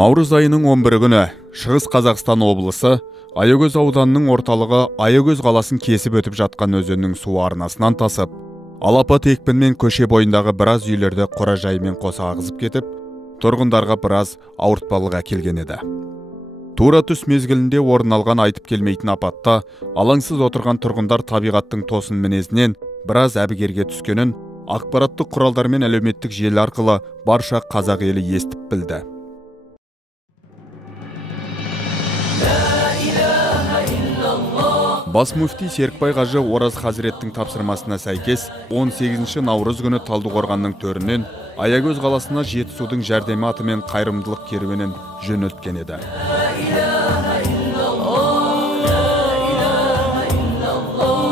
Наурыз айының 11 күні Шығыс Қазақстан облысы Аягөз ауданының орталығы Аягөз қаласын кесіп өтіп жатқан өзеннің су арнасынан тасып, алапат екпінмен көше бойындағы біраз үйлерді қора-жайымен қоса ағызып кетіп, тұрғындарға біраз ауыртпалық әкелген еді. Тура түс мезгілінде орын алған айтып келмейтін апатта алаңсыз отырған тұрғындар табиғаттың тосын мінезінен біраз әбігерге түскенін ақпараттық құралдар мен әлеуметтік желі арқылы барша қазақ елі естіп білді. Бас мүфти Серікбай Қажы Ораз Хазіреттің тапсырмасына сәйкес 18 наурыз күні Талдықорғанның төрінен Аягөз қаласына Жетісудың жәрдемі атымен қайырымдылық керуенін жөнелткен еді.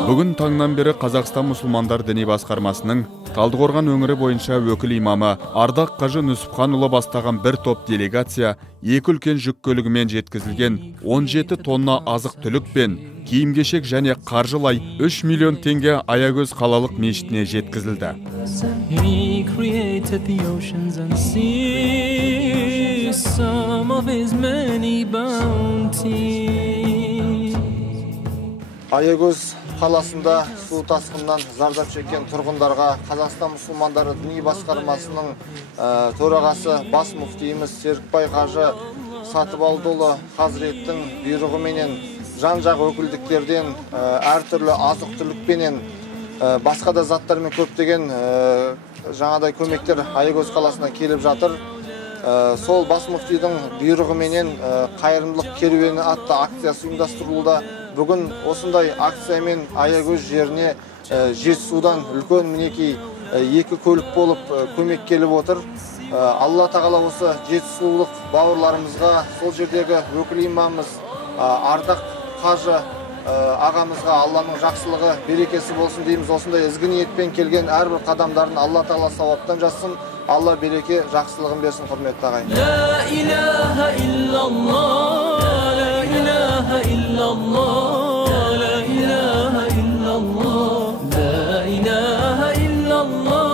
Бүгін таңнан бері Қазақстан мұсылмандар діни басқармасының Талдықорған өңірі бойынша өкіл имамы Ардақ Қажы Нүсіпханұлы бастаған бір топ делегация екі үлкен жүк көлігімен жеткізілген 17 тонна азық түлік пен киім-кешек және қаржылай 3 миллион теңге Аягөз қалалық мешітіне жеткізілді. Аягөз қаласында су тасқынынан зардап шеккен тұрғындарға Қазақстан мұсылмандары діни басқармасының төрағасы бас мүфтиіміз Серікбай Қажы Сатыбалдыұлы Хазіреттің бұйрығыменен жан-жақ өкілдіктерден әртүрлі азық-түлікпенен басқа да заттармен көптеген жаңадай көмектер Аягөз қаласына келіп жатыр. Сол бас мүфтидің бұйрығыменен қайырымдылық керуені атты акциясы ұйымдастырылуда. Бүгін осындай акциямен Аягөз жеріне Жетісудан үлкен мінекей екі көлік болып көмек келіп отыр. Алла тағала осы жетісулық бауырларымызға, сол жердегі өкіл имамымыз Ардақ Қажы ағамызға Алланың жақсылығы, берекесі болсын дейміз. Осындай ізгі ниетпен келген әрбір қадамдарын Алла тағала сауаптан жазсын. Алла береке, жақсылығын берсін, құрметті ағайын. La ilaha illallah, la ilaha illallah, la ilaha illallah, la ilaha illallah.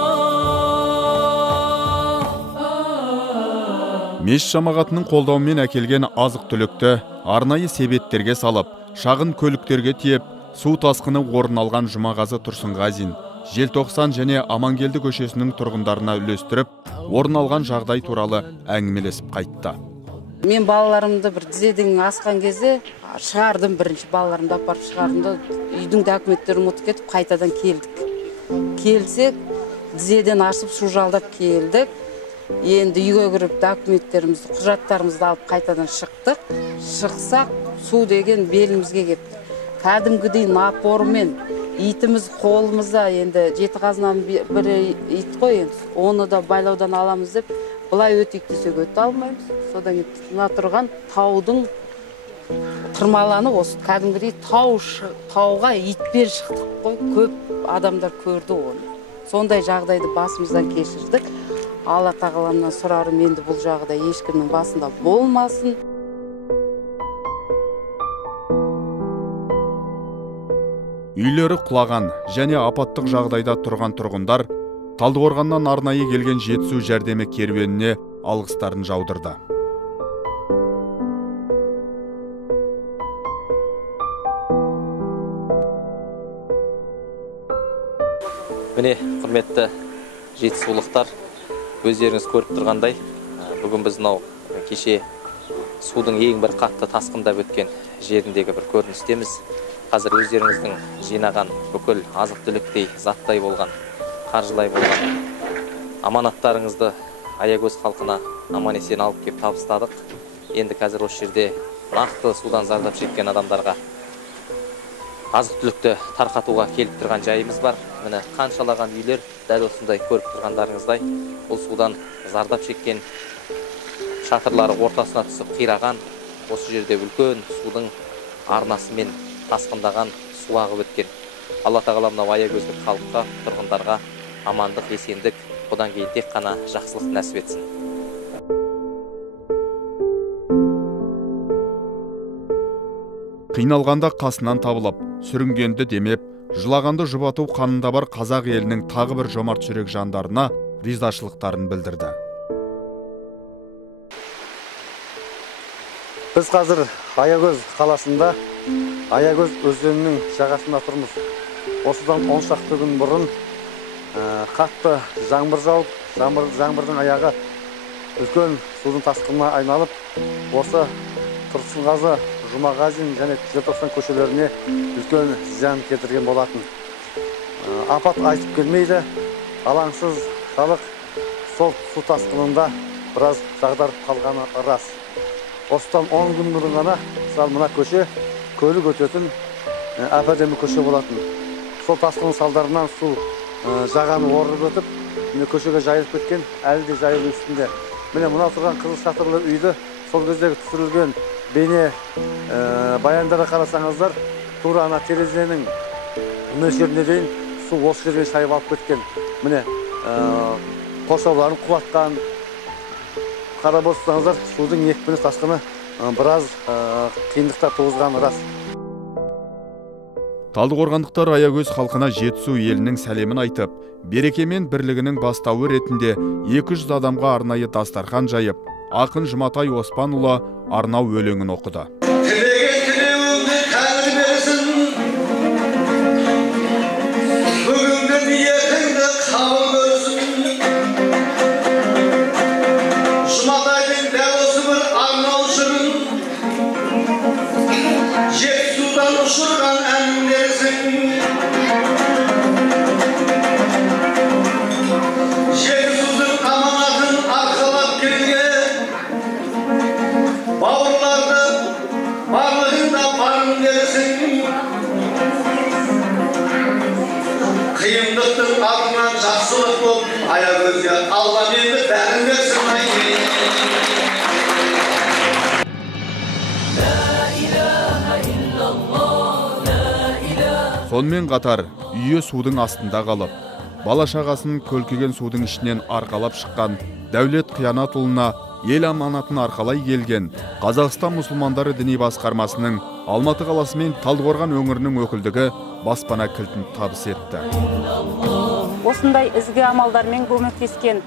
Мешіт жамағатының қолдауымен әкелген азық-түлікті арнайы себеттерге салып, шағын көліктерге тиеп, су тасқыны орын алған Жұмағазы Тұрсынғазин, Желтоқсан және Амангелді көшесінің тұрғындарына үлестіріп, орын алған жағдай туралы әңгімелесіп қайтты. Мен балаларымды бір тізеден асқан кезде шығардым, бірінші балаларымды апарып шығардым, үйдің документтерін ұмытып кетіп, қайтадан келдік. Келсек, тізеден асып су жалдап келдік. Енді үйге кіріп документтерімізді, құжаттарымызды алып қайтадан шықтық. Шықсақ, су деген белімізге кетті. Кәдімгідей напорымен итіміз қолымызда, енді жеті қазынаның бірі ит қой, оны да байлаудан аламыз деп, бұлай өтейік десек өте алмаймыз. Содан мына тұрған таудың тырмаланы осы кәдімгідей тауға итпен шықтық қой, көп адамдар көрді оны. Сондай жағдайды басымыздан кешірдік. Алла тағаламнан сұрарым, енді бұл жағдай ешкімнің басында болмасын. Үйлері құлаған және апаттық жағдайда тұрған тұрғындар Талдықорғаннан арнайы келген Жетісу жәрдемі керуеніне алғыстарын жаудырды. Міне, құрметті жетісулықтар, өздеріңіз көріп тұрғандай, бүгін біз кеше судың ең бір қатты тасқындап өткен жеріндегі бір көріністеміз. Қазір өздеріңіздің жинаған бүкіл азық-түліктей, заттай болған, қаржылай болған аманаттарыңызды Аягөз халқына аман-есен алып кеп табыстадық. Енді қазір осы жерде нақты судан зардап шеккен адамдарға азық-түлікті тарқатуға келіп тұрған жайымыз бар. Міне қаншалаған үйлер дәл осындай көріп тұрғандарыңыздай, бұл судан зардап шеккен, шатырлары ортасына түсіп қираған, осы жерде үлкен судың арнасымен тасқындаған, су ағып өткен. Алла тағала мынау Аягөздік халыққа, тұрғындарға амандық, есендік, одан кейін тек қана жақсылық нәсіп етсін. Қиналғанда қасынан табылып, сүрінгенді демеп, жылағанды жұбату қанында бар қазақ елінің тағы бір жомарт жүрек жандарына ризашылықтарын білдірді. Біз қазір Аягөз қаласында, Аягөз өзенінің жағасында тұрмыз. Осыдан 10 шақты күн бұрын қатты жаңбыр жауып, жаңбырдың аяғы үлкен судың тасқынына айналып, осы Тұрсынғазы, Жұмағазин және Желтоқсан көшелеріне үлкен зиян келтірген болатын. Апат айтып келмейді, алаңсыз халық сол су тасқынында біраз жағдарып қалғаны рас. Осыдан 10 күн бұрын ғана мына көше көлік өтетін әп-әдемі көше болатын. Сол тасқынның салдарынан су жағаны орып өтіп, көшеге жайылып кеткен, әлі де жайылу үстінде. Міне мына тұрған қызыл шатырлы үйді сол кездегі түсірілген бейне баяндарға қарасаңыздар, тура ана терезенің мөлшеріне дейін су осы жерге шайып алып кеткен. Міне қоршауларын құлатқан. Қарап отырсаңыздар, судың екпіні тасқыны біраз қиындықта туғызғаны рас. Талдықорғандықтар Аягөз халқына Жетісу елінің сәлемін айтып, береке мен бірлігінің бастауы ретінде 200 адамға арнайы дастархан жайып, ақын Жұматай Оспанұлы арнау өлеңін оқыды. Uçurgan emlersin Жетісудың аманатын арқалап келген Бауырларды барлығында барын берсін Қиындықтың артынан жақсылық болып Аягөзге Алла мені бәрін берсін Сонымен қатар, үйі судың астында қалып, бала-шағасын көлкіген судың ішінен арқалап шыққан Дәулет Қиянатұлына ел аманатын арқалай келген Қазақстан мұсылмандары діни басқармасының Алматы қаласы мен Талдықорған өңірінің өкілдігі баспана кілтін табыс етті. Осындай ізгі амалдармен көмектескен,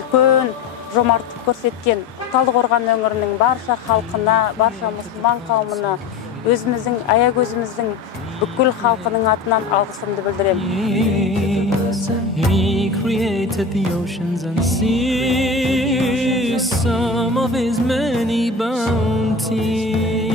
үлкен жомарттық көрсеткен Талдықорған өңірінің барша халқына, барша мұсылман қауымына, өзіміздің, Аягөзіміздің бүкіл халқының атынан алғысымды білдіремін. He created the oceans and seas, some of his many bounties.